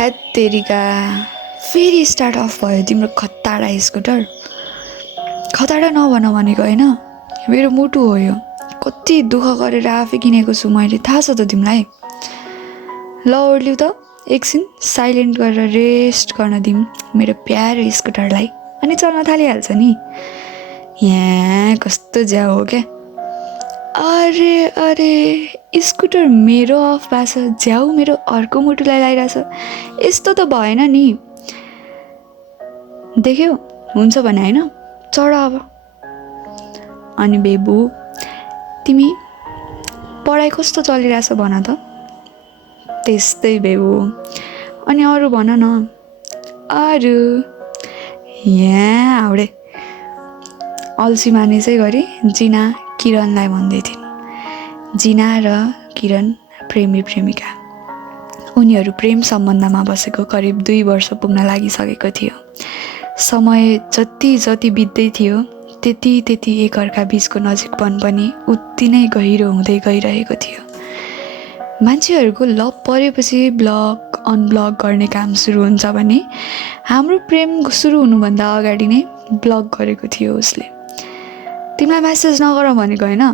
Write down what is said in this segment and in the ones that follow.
हैत तेरिका फेरि start of भयो तिम्रो खत्ताडा स्कुटर। खत्ताडा नभन भनेको होइन, मेरो मुटु हो यो। कति दुःख गरेर आफै किनेको छु मैले, थाहा छ त तिमीलाई। ल ओर्लिउ त एकछिन साइलेन्ट गरेर रेस्ट गर्न दिउँ मेरो प्यारो स्कुटरलाई, अनि चल्न थालिहाल्छ नि। यहाँ कस्तो ज्याउ हो क्या। अरे अरे स्कुटर मेरो अफ भएको छ, ज्याउ मेरो अर्को मुटुलाई लगाइरहेछ। यस्तो त भएन नि। देख्यौ हुन्छ भने होइन, चढ अब। अनि बेबु तिमी पढाइ कस्तो चलिरहेछ भन त। त्यस्तै बेबु। अनि अरू भन न। अरू यहाँ हाउडे अल्छी माने चाहिँ गरी जिना किरणलाई भन्दै थिइन्। जिना र किरण प्रेमी प्रेमिका। उनीहरू प्रेम सम्बन्धमा बसेको करिब 2 वर्ष पुग्न लागिसकेको थियो। समय जति जति बित्दै थियो त्यति त्यति एकअर्का बीचको नजिकपन पनि उति नै गहिरो हुँदै गइरहेको थियो। मान्छेहरूको लभ परेपछि ब्लक अनब्लक गर्ने काम सुरु हुन्छ भने हाम्रो प्रेम सुरु हुनुभन्दा अगाडि नै ब्लक गरेको थियो उसले। तिमीलाई मेसेज नगर भनेको होइन,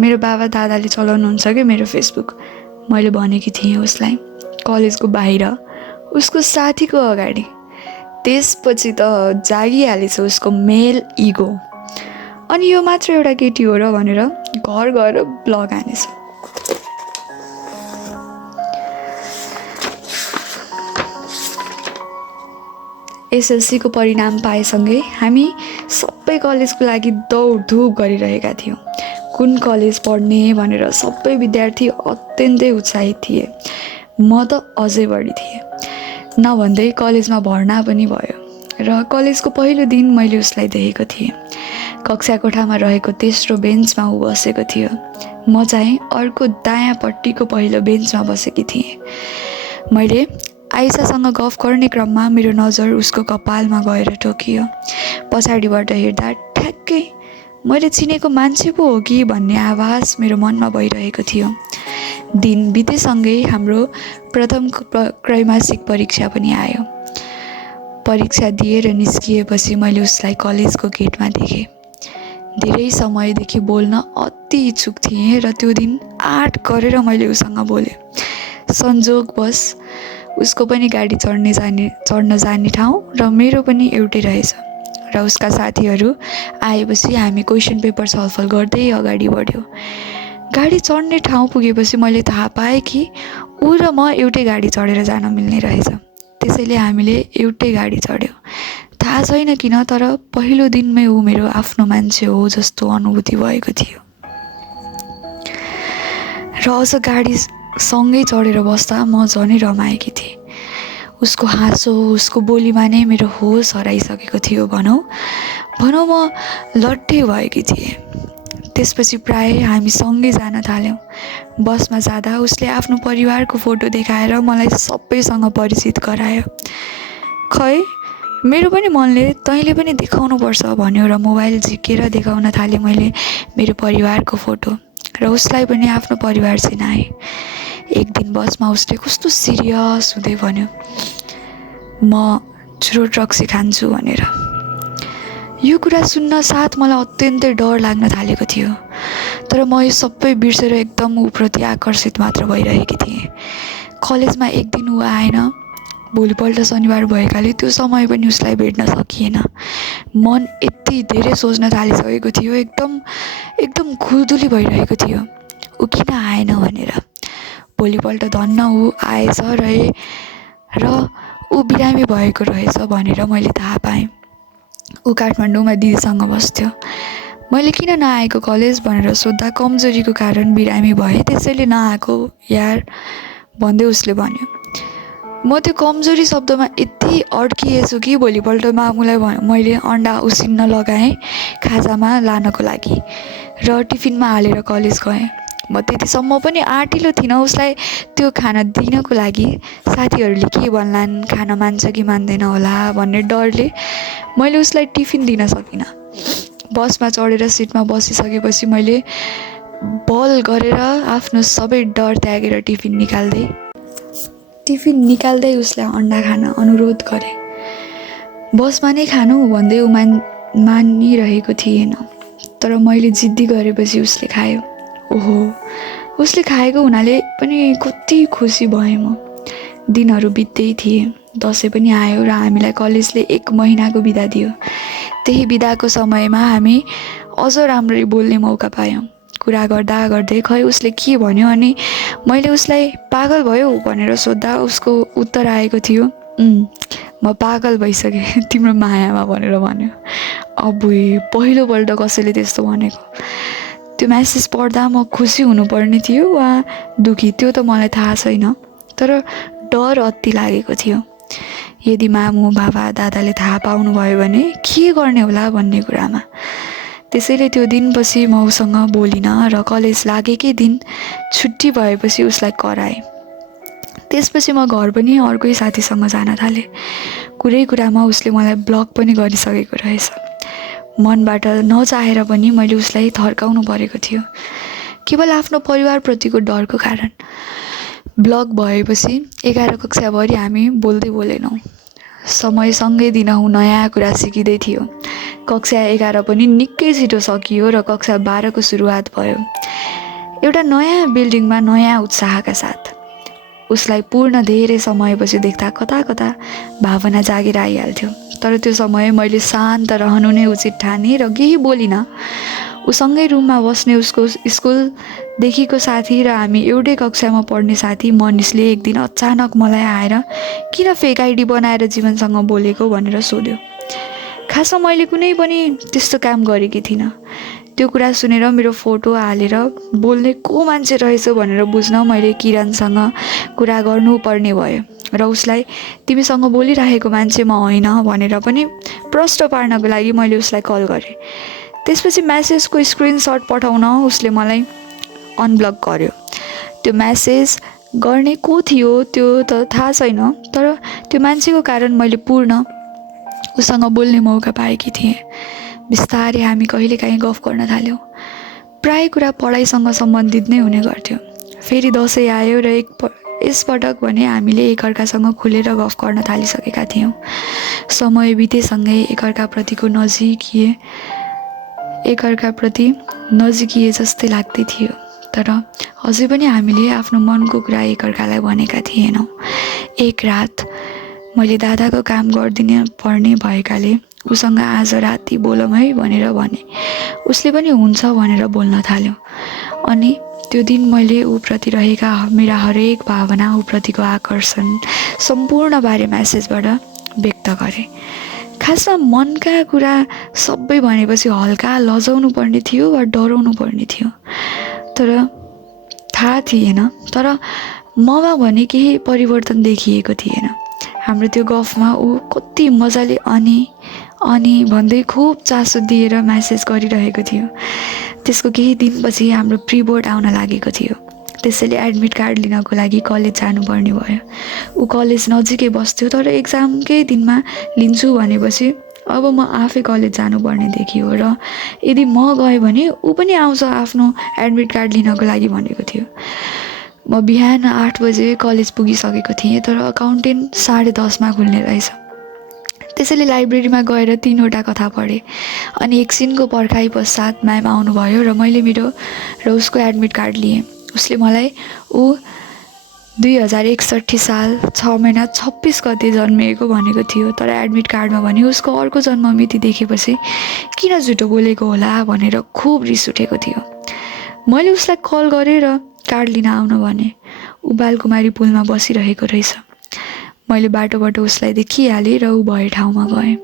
मेरो बाबा दादाले चलाउनुहुन्छ कि मेरो फेसबुक। मैले भनेकी थिएँ उसलाई कलेजको बाहिर उसको साथीको अगाडि। त्यसपछि त जागिहालेछ उसको मेल इगो। अनि यो मात्र एउटा केटी हो र भनेर घर गएर ब्लग हानेछ। एसएलसीको परिणाम पाएसँगै हामी सबै कलेजको लागि दौडधुप गरिरहेका थियौँ। कुन कलेज पढ्ने भनेर सबै विद्यार्थी अत्यन्तै उत्साहित थिए। म त अझै बढी थिएँ। नभन्दै कलेजमा भर्ना पनि भयो र कलेजको पहिलो दिन मैले उसलाई देखेको थिएँ। कक्षा कोठामा रहेको तेस्रो बेन्चमा ऊ बसेको थियो। म चाहिँ अर्को दायाँपट्टिको पहिलो बेन्चमा बसेकी थिएँ। मैले आइसासँग गफ गर्ने क्रममा मेरो नजर उसको कपालमा गएर टोकियो। पछाडिबाट हेर्दा ठ्याक्कै मैले चिनेको मान्छे पो हो कि भन्ने आवाज मेरो मनमा भइरहेको थियो। दिन बितेसँगै हाम्रो प्रथम त्रैमासिक परीक्षा पनि आयो। परीक्षा दिएर निस्किएपछि मैले उसलाई कलेजको गेटमा देखेँ। धेरै समयदेखि बोल्न अति इच्छुक थिएँ र त्यो दिन आँट गरेर मैले उसँग बोलेँ। संजोगवश उसको पनि गाडी चढ्न जाने ठाउँ र मेरो पनि एउटै रहेछ र उसका साथीहरू आएपछि हामी क्वेसन पेपर छलफल गर्दै अगाडि बढ्यौँ। गाडी चढ्ने ठाउँ पुगेपछि मैले थाहा पाएँ कि ऊ र म एउटै गाडी चढेर जान मिल्ने रहेछ। त्यसैले हामीले एउटै गाडी चढ्यौँ। थाहा छैन किन, तर पहिलो दिनमै ऊ मेरो आफ्नो मान्छे हो जस्तो अनुभूति भएको थियो। र अझ गाडी सँगै चढेर बस्दा म झनै रमाएकी थिएँ। उसको हाँसो, उसको बोलीमा नै मेरो होस हराइसकेको थियो भनौँ म लट्ठे भएकी थिएँ। त्यसपछि प्रायः हामी सँगै जान थाल्यौँ। बसमा जाँदा उसले आफ्नो परिवारको फोटो देखाएर मलाई सबैसँग परिचित गरायो। खै मेरो पनि मनले तैँले पनि देखाउनुपर्छ भन्यो र मोबाइल झिकेर देखाउन थालेँ मैले मेरो परिवारको फोटो र उसलाई पनि आफ्नो परिवार चिनाएँ। एक दिन बसमा उसले कस्तो सिरियस हुँदै भन्यो, म चुरोट रक्सी खान्छु भनेर। यो कुरा सुन्न साथ मलाई अत्यन्तै डर लाग्न थालेको थियो, तर म यो सबै बिर्सेर एकदम ऊप्रति आकर्षित मात्र भइरहेकी थिएँ। कलेजमा एक दिन ऊ आएन। भोलिपल्ट शनिबार भएकाले त्यो समय पनि उसलाई भेट्न सकिएन। मन यति धेरै सोच्न थालिसकेको थियो, एकदम खुल्दुली भइरहेको थियो ऊ किन आएन भनेर। भोलिपल्ट धन्न ऊ आएछ र ऊ बिरामी भएको रहेछ भनेर मैले थाहा पाएँ। ऊ काठमाडौँमा दिदीसँग बस्थ्यो। मैले किन नआएको कलेज भनेर सोद्धा कमजोरीको कारण बिरामी भए, त्यसैले नआएको यार भन्दै उसले भन्यो। म त्यो कमजोरी शब्दमा यति अड्किएछु कि भोलिपल्ट मामुलाई मैले अन्डा उसिन्न लगाएँ खाजामा लानको लागि र टिफिनमा हालेर कलेज गएँ। म त्यतिसम्म पनि आँटिलो थिइनँ उसलाई त्यो खाना दिनको लागि। साथीहरूले के भन्लान्, खाना मान्छ कि मान्दैन होला भन्ने डरले मैले उसलाई टिफिन दिन सकिनँ। बसमा चढेर सिटमा बसिसकेपछि मैले बल गरेर आफ्नो सबै डर त्यागेर टिफिन निकाल्दै टिफिन निकाल्दै उसलाई अन्डा खान अनुरोध गरेँ। बसमा नै खानु भन्दै ऊ मानिरहेको थिएन, तर मैले जिद्दी गरेपछि उसले खायो। ओहो, उसले खाएको हुनाले पनि कति खुसी भएँ म। दिनहरू बित्दै थिए, दसैँ पनि आयो र हामीलाई कलेजले 1 महिनाको बिदा दियो। त्यही बिदाको समयमा हामी अझ राम्ररी बोल्ने मौका पायौँ। कुरा गर्दा गर्दै खै उसले के भन्यो अनि मैले उसलाई पागल भयो भनेर सोद्धा उसको उत्तर आएको थियो, म पागल भइसकेँ तिम्रो मायामा भनेर भन्यो। अबुई, पहिलोपल्ट कसैले त्यस्तो भनेको। त्यो म्यासेज पढ्दा म खुसी हुनुपर्ने थियो वा दुखी त्यो त मलाई थाहा छैन, तर डर अति लागेको थियो। यदि मामु बाबा दादाले थाहा पाउनुभयो भने के गर्ने होला भन्ने कुरामा। त्यसैले त्यो दिनपछि म उसँग बोलिनँ र कलेज लागेकै दिन छुट्टी भएपछि उसलाई कराएँ। त्यसपछि म घर पनि अर्कै साथीसँग जान थालेँ। कुरै कुरामा उसले मलाई ब्लक पनि गरिसकेको रहेछ। मनबाट नचाहेर पनि मैले उसलाई थर्काउनु परेको थियो, केवल आफ्नो परिवारप्रतिको डरको कारण। ब्लक भएपछि 11 कक्षाभरि हामी बोल्दै बोलेनौँ। समय सँगै दिनहुँ नयाँ कुरा सिकिँदै थियो। कक्षा 11 पनि निकै छिटो सकियो र कक्षा 12 को सुरुवात भयो, एउटा नयाँ बिल्डिङमा नयाँ उत्साहका साथ। उसलाई पूर्ण धेरै समयपछि देख्दा कता कता भावना जागेर आइहाल्थ्यो, तर त्यो समय मैले शान्त रहनु नै उचित ठानेँ र केही बोलिनँ। उसँगै रुममा बस्ने उसको स्कुलदेखिको साथी र हामी एउटै कक्षामा पढ्ने साथी मनिषले एक दिन अचानक मलाई आएर किन फेक आइडी बनाएर जीवनसँग बोलेको भनेर सोध्यो। खासमा मैले कुनै पनि त्यस्तो काम गरेकी थिइनँ। त्यो कुरा सुनेर मेरो फोटो हालेर बोल्ने को मान्छे रहेछ भनेर बुझ्न मैले किरणसँग कुरा गर्नुपर्ने भयो र उसलाई तिमीसँग बोलिरहेको मान्छे म होइन भनेर पनि प्रश्न पार्नको लागि मैले उसलाई कल गरेँ। त्यसपछि म्यासेजको स्क्रिनसट पठाउन उसले मलाई अनब्लक गर्यो। त्यो म्यासेज गर्ने को थियो त्यो त थाहा छैन, तर त्यो मान्छेको कारण मैले पूर्ण उसँग बोल्ने मौका पाएकी थिएँ। बिस्तारै हामी कहिलेकाहीँ गफ गर्न थाल्यौँ। प्राय कुरा पढाइसँग सम्बन्धित नै हुने गर्थ्यो। फेरि दसैँ आयो र यसपटक भने हामीले एकअर्कासँग खुलेर गफ गर्न थालिसकेका थियौँ। समय बितेसँगै एकअर्काप्रति नजिकिए जस्तै लाग्दै थियो, तर अझै पनि हामीले आफ्नो मनको कुरा एकअर्कालाई भनेका थिएनौँ। एक रात मैले दादाको काम गरिदिन पर्ने भएकाले उसँग आज राति बोलौँ है भनेर भने। उसले पनि हुन्छ भनेर बोल्न थाल्यो। अनि त्यो दिन मैले ऊप्रति रहेका मेरा हरेक भावना, ऊप्रतिको आकर्षण सम्पूर्ण बारे म्यासेजबाट व्यक्त गरेँ। खासमा मनका कुरा सबै भनेपछि हल्का लजाउनु पर्ने थियो वा डराउनु पर्ने थियो, तर थाहा थिएन। तर ममा भने केही परिवर्तन देखिएको थिएन। हाम्रो त्यो गफमा ऊ कति मजाले अनि भन्दै खुब चासो दिएर म्यासेज गरिरहेको थियो। त्यसको केही दिनपछि हाम्रो प्री बोर्ड आउन लागेको थियो। त्यसैले एडमिट कार्ड लिनको लागि कलेज जानुपर्ने भयो। ऊ कलेज नजिकै बस्थ्यो, तर एक्जामकै दिनमा लिन्छु भनेपछि अब म आफै कलेज जानुपर्ने देखियो र यदि म गएँ भने ऊ पनि आउँछ आफ्नो एडमिट कार्ड लिनको लागि भनेको थियो। म बिहान 8 बजे कलेज पुगिसकेको थिएँ, तर अकाउन्टेन्ट 10:30 खुल्ने रहेछ। त्यसैले लाइब्रेरीमा गएर 3वटा कथा पढेँ। अनि एकछिनको पर्खाइ पश्चात म्याम आउनुभयो र मैले मेरो र उसको एडमिट कार्ड लिएँ। उसले मलाई ऊ 2061 साल 6 महिना 26 गते जन्मिएको भनेको थियो, तर एडमिट कार्डमा भने उसको अर्को जन्म मिति देखेपछि किन झुटो बोलेको होला भनेर खुब रिस उठेको थियो। मैले उसलाई कल गरेँ र कार्ड लिन आउन भने। ऊ बालकुमारी पुलमा बसिरहेको रहेछ। मैले बाटोबाट उसलाई देखिहालेँ र ऊ भए ठाउँमा गएँ।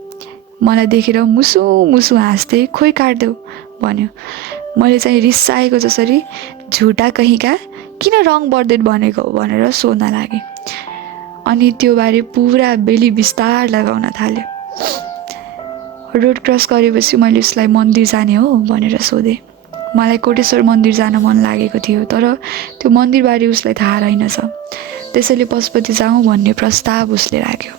मलाई देखेर मुसु हाँस्दै खोइ काट्देऊ भन्यो। मैले चाहिँ रिसाएको जसरी झुटा कहीँका किन रङ बर्देट भनेको भनेर सोध्न लागेँ। अनि त्यो बारे पुरा बेली बिस्तार लगाउन थाल्यो। रोड क्रस गरेपछि मैले उसलाई मन्दिर जाने हो भनेर सोधेँ। मलाई कोटेश्वर मन्दिर जान मन लागेको थियो, तर त्यो मन्दिरबारे उसलाई थाहा रहेनछ। त्यसैले पशुपति जाउँ भन्ने प्रस्ताव उसले राख्यो।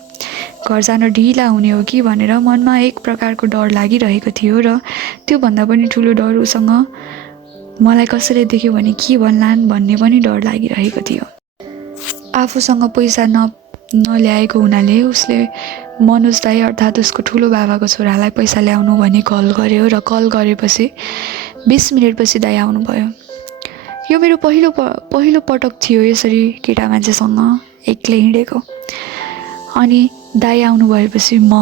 घर जान ढिला हुने हो कि भनेर मनमा एक प्रकारको डर लागिरहेको थियो र त्योभन्दा पनि ठुलो डर उसँग मलाई कसैले देख्यो भने के भन्लान् भन्ने पनि डर लागिरहेको थियो। आफूसँग पैसा नल्याएको हुनाले उसले मनोज दाई अर्थात् उसको ठुलो बाबाको छोरालाई पैसा ल्याउनु भनी कल गर्यो र कल गरेपछि 20 मिनटपछि दाई आउनुभयो। यो मेरो पहिलो पटक थियो यसरी केटा मान्छेसँग एक्लै हिँडेको। अनि दाई आउनु भएपछि म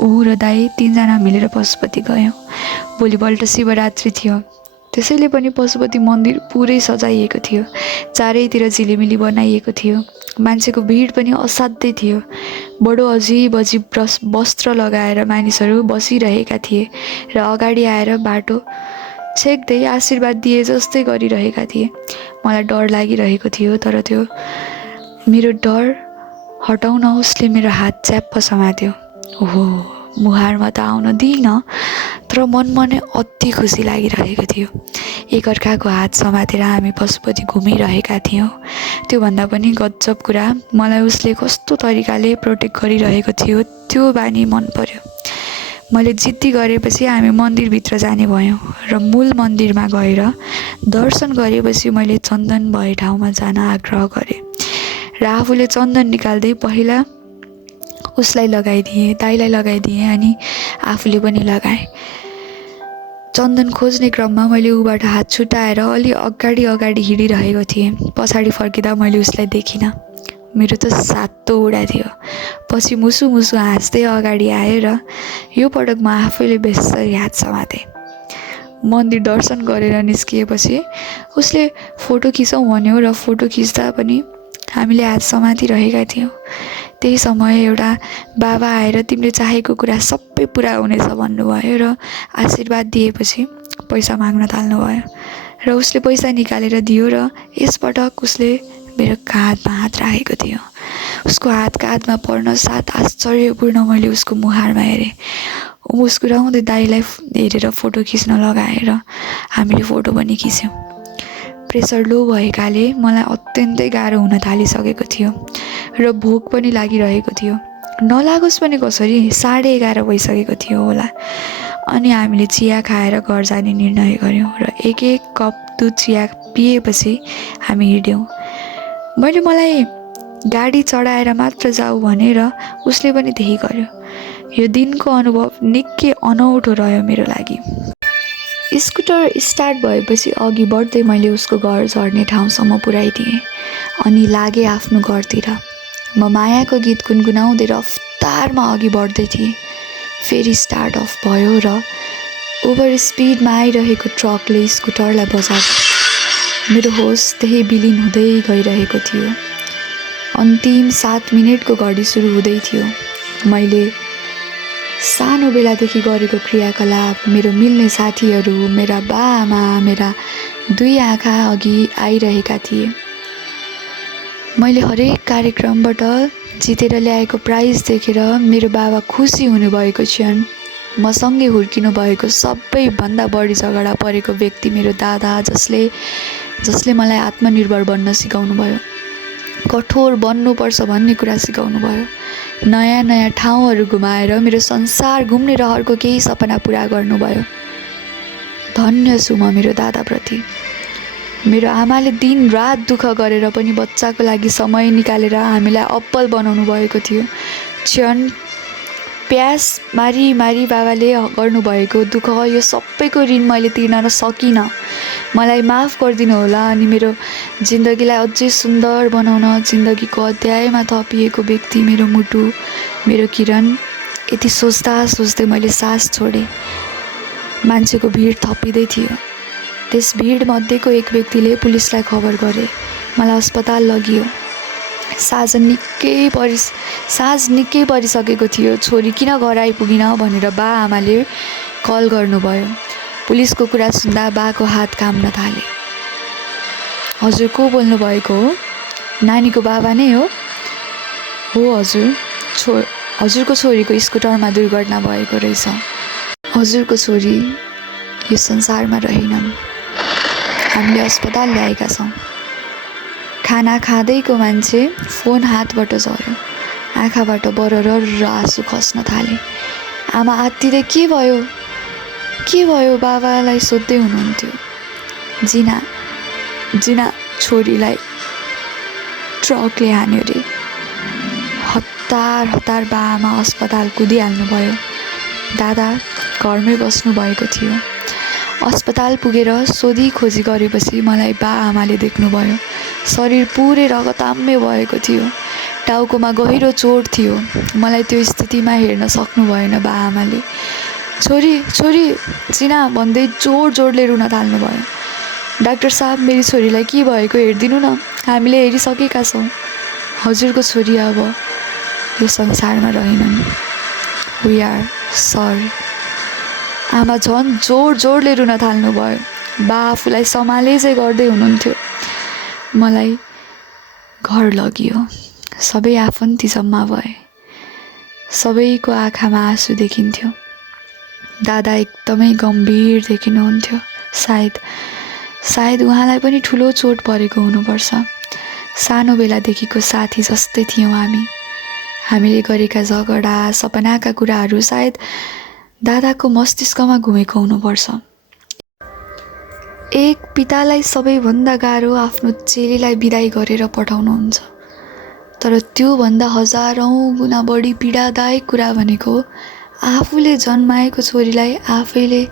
ऊ र दाई 3 जना मिलेर पशुपति गयौँ। भोलिपल्ट शिवरात्रि थियो, त्यसैले पनि पशुपति मन्दिर पुरै सजाइएको थियो। चारैतिर झिलिमिली बनाइएको थियो। मान्छेको भिड पनि असाध्यै थियो। बडो अजीब वस्त्र लगाएर मानिसहरू बसिरहेका थिए र अगाडि आएर बाटो छेक्दै आशीर्वाद दिए जस्तै गरिरहेका थिए। मलाई डर लागिरहेको थियो, तर त्यो मेरो डर हटाउन उसले मेरो हात च्याप्प समात्यो। ओहो, मुहारमा त आउन दिइनँ, तर मनमा नै अति खुसी लागिरहेको थियो। एकअर्काको हात समातेर हामी पशुपति घुमिरहेका थियौँ। त्योभन्दा पनि गजब कुरा, मलाई उसले कस्तो तरिकाले प्रोटेक्ट गरिरहेको थियो त्यो बानी मन पर्यो। मैले जिद्दी गरेपछि हामी मन्दिरभित्र जाने भयौँ र मूल मन्दिरमा गएर दर्शन गरेपछि मैले चन्दन भए ठाउँमा जान आग्रह गरेँ र आफूले चन्दन निकाल्दै पहिला उसलाई लगाइदिएँ, दाइलाई लगाइदिएँ अनि आफूले पनि लगाएँ। चन्दन खोज्ने क्रममा मैले ऊबाट हात छुटाएर अलि अगाडि हिँडिरहेको थिएँ। पछाडि फर्किँदा मैले उसलाई देखिनँ। मेरो त सातो उडा थियो। पछि मुसु हाँस्दै अगाडि आयो र यो पटक म आफैले बेसरी हात समातेँ। मन्दिर दर्शन गरेर निस्किएपछि उसले फोटो खिचौँ भन्यो र फोटो खिच्दा पनि हामीले हात समातिरहेका थियौँ। त्यही समय एउटा बाबा आएर तिमीले चाहेको कुरा सबै पुरा हुनेछ भन्नुभयो र आशीर्वाद दिएपछि पैसा माग्न थाल्नुभयो र उसले पैसा निकालेर दियो र यसपटक उसले मेरो काँधमा हात राखेको थियो। उसको हात काँधमा पर्न साथ आश्चर्यपूर्ण मैले उसको मुहारमा हेरेँ। मुस्कुराउँदै दाइलाई हेरेर फोटो खिच्न लगाएर हामीले फोटो पनि खिच्यौँ। प्रेसर लो भएकाले मलाई अत्यन्तै गाह्रो हुन थालिसकेको थियो र भोक पनि लागिरहेको थियो। नलागोस् पनि कसरी, 11:30 भइसकेको थियो होला। अनि हामीले चिया खाएर घर जाने निर्णय गऱ्यौँ र एक कप दुध चिया पिएपछि हामी हिँड्यौँ। मलाई गाडी चढाएर मात्र जाऊ भनेर उसले पनि त्यही गर्यो। यो दिनको अनुभव निकै अनौठो रह्यो मेरो लागि। स्कुटर स्टार्ट भएपछि अघि बढ्दै मैले उसको घर झर्ने ठाउँसम्म पुर्याइदिएँ अनि लागेँ आफ्नो घरतिर। म मायाको गीत गुनगुनाउँदै रफ्तारमा अघि बढ्दै थिएँ। फेरि स्टार्ट अफ भयो र ओभर स्पिडमा आइरहेको ट्रकले स्कुटरलाई बजायो। मेरो होस त्यही विलिन हुँदै गइरहेको थियो। अन्तिम 7 मिनटको घडी सुरु हुँदै थियो। मैले सानो बेलादेखि गरेको क्रियाकलाप, मेरो मिल्ने साथीहरू, मेरा बाआमा मेरा 2 आँखा अघि आइरहेका थिए। मैले हरेक कार्यक्रमबाट जितेर ल्याएको प्राइज देखेर मेरो बाबा खुसी हुनुभएको क्षण, मसँगै हुर्किनु भएको सबैभन्दा बढी झगडा परेको व्यक्ति मेरो दादा, जसले मलाई आत्मनिर्भर बन्न सिकाउनु भयो, कठोर बन्नुपर्छ भन्ने कुरा सिकाउनु भयो, नयाँ नयाँ ठाउँहरू घुमाएर मेरो संसार घुम्ने रहरको केही सपना पुरा गर्नुभयो। धन्य छु म मेरो दादाप्रति। मेरो आमाले दिन रात दुःख गरेर पनि बच्चाको लागि समय निकालेर हामीलाई अब्बल बनाउनु भएको थियो। क्षण प्यास मारी बाबाले गर्नुभएको दुःख, यो सबैको ऋण मैले तिर्न सकिनँ। मलाई माफ गरिदिनु होला अनि मेरो जिन्दगीलाई अझै सुन्दर बनाउन जिन्दगीको अध्यायमा थपिएको व्यक्ति मेरो मुटु, मेरो किरण। यति सोच्दै मैले सास छोडेँ। मान्छेको भिड थपिँदै थियो। त्यस भिड मध्येको एक व्यक्तिले पुलिसलाई खबर गरे। मलाई अस्पताल लगियो। साँझ निकै परिसकेको थियो। छोरी किन घर आइपुगिन भनेर बाआमाले कल गर्नुभयो। पुलिसको कुरा सुन्दा बाको हात काम्न थाले। हजुर को बोल्नु भएको हो? नानीको बाबा नै हो? हो हजुर, हजुरको छोरीको स्कुटरमा दुर्घटना भएको रहेछ। हजुरको छोरी यो संसारमा रहेनन्। हामीले अस्पताल ल्याएका छौँ। खाना खाँदैको मान्छे फोन हातबाट झर्यो। आँखाबाट बरर आँसु खस्न थाले। आमा आत्तिँदै के भयो बाबालाई सोध्दै हुनुहुन्थ्यो। जिना छोरीलाई ट्रकले हान्यो रे। हतार हतार बाआमा अस्पताल कुदिहाल्नुभयो। दादा घरमै बस्नुभएको थियो। अस्पताल पुगेर सोधी खोजी गरेपछि मलाई बाआमाले देख्नुभयो। शरीर पुरै रगताम्य भएको थियो। टाउकोमा गहिरो चोट थियो। मलाई त्यो स्थितिमा हेर्न सक्नु भएन बाआमाले। छोरी छोरी चिना भन्दै जोड जोडले रुन थाल्नुभयो। डाक्टर साहब मेरी छोरीलाई के भएको हेरिदिनु न, हामीले हेरिसकेका छौँ। हजुरको छोरी अब यो संसारमा रहेनन्। We are sorry. आमा झन् जोड जोडले रुन थाल्नुभयो। बा आफूलाई सम्हाले चाहिँ गर्दै हुनुहुन्थ्यो। मलाई घर लगियो। सबै आफन्ती जम्मा भए। सबैको आँखामा आँसु देखिन्थ्यो। दादा एकदमै गम्भीर देखिनुहुन्थ्यो। सायद उहाँलाई पनि ठुलो चोट परेको हुनुपर्छ। सानो बेलादेखिको साथी जस्तै थियौँ हामीले गरेका झगडा सपनाका कुराहरू सायद दादाको मस्तिष्कमा घुमेको हुनुपर्छ। एक पितालाई सबैभन्दा गाह्रो आफ्नो चेलीलाई बिदाई गरेर पठाउनुहुन्छ। तर त्योभन्दा हजारौँ गुणा बढी पीडादायक कुरा भनेको आफूले जन्माएको छोरीलाई आफैले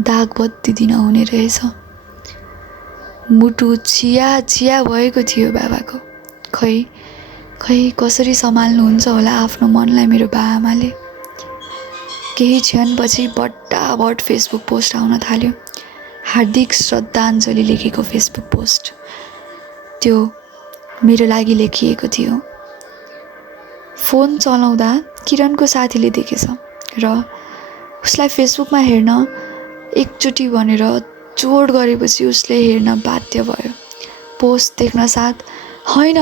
दागबत्ती दिन हुने रहेछ। मुटु छिया भएको थियो बाबाको। खै कसरी सम्हाल्नुहुन्छ होला आफ्नो मनलाई मेरो बाआमाले। केही क्षणपछि बट्टाबट फेसबुक पोस्ट आउन थाल्यो। हार्दिक श्रद्धाञ्जली लेखेको फेसबुक पोस्ट। त्यो मेरो लागि लेखिएको थियो। फोन चलाउँदा किरणको साथीले देखेछ र उसलाई फेसबुकमा हेर्न एकचोटि भनेर जोड गरेपछि उसले हेर्न बाध्य भयो। पोस्ट देख्न साथ होइन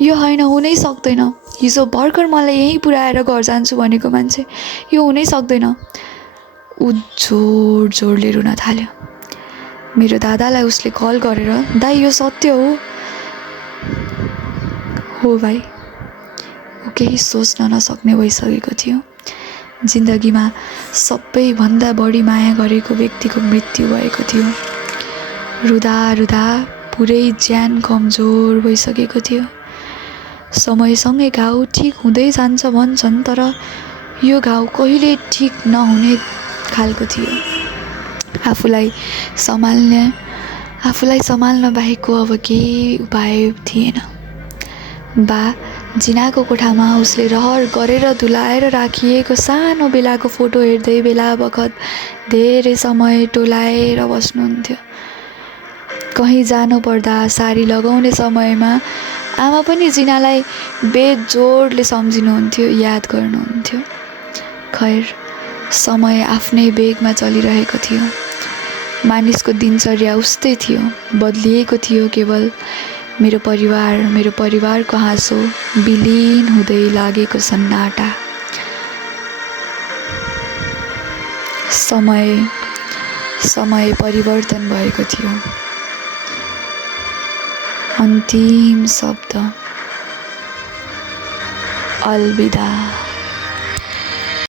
यो होइन, हुनै सक्दैन। हिजो भर्खर मलाई यहीँ पुऱ्याएर घर जान्छु भनेको मान्छे, यो हुनै सक्दैन। ऊ जोड जोडले रुन थाल्यो। मेरो दादालाई उसले कल गरेर दाइ यो सत्य हो भाइ। ऊ केही सोच्न नसक्ने भइसकेको थियो। जिन्दगीमा सबैभन्दा बढी माया गरेको व्यक्तिको मृत्यु भएको थियो। रुदा रुदा पुरै ज्यान कमजोर भइसकेको थियो। समयसँगै घाउ ठिक हुँदै जान्छ भन्छन्, तर यो घाउ कहिले ठिक नहुने खालको थियो। आफूलाई सम्हाल्न बाहेकको अब केही उपाय थिएन। बा जिनाको कोठामा उसले रहर गरेर धुलाएर राखिएको सानो बेलाको फोटो हेर्दै बेला बखत धेरै समय टोलाएर बस्नुहुन्थ्यो। कहीँ जानु पर्दा साडी लगाउने समयमा आमा पनि जिनालाई बेजोडले सम्झिनुहुन्थ्यो, याद गर्नुहुन्थ्यो। खैर समय आफ्नै वेगमा चलिरहेको थियो। मानिसको दिनचर्या उस्तै थियो, बदलिएको थियो केवल मेरो परिवारको हाँसो, विलीन हुँदै लागेको सन्नाटा। समय परिवर्तन भएको थियो। अन्तिम शब्द अलविदा।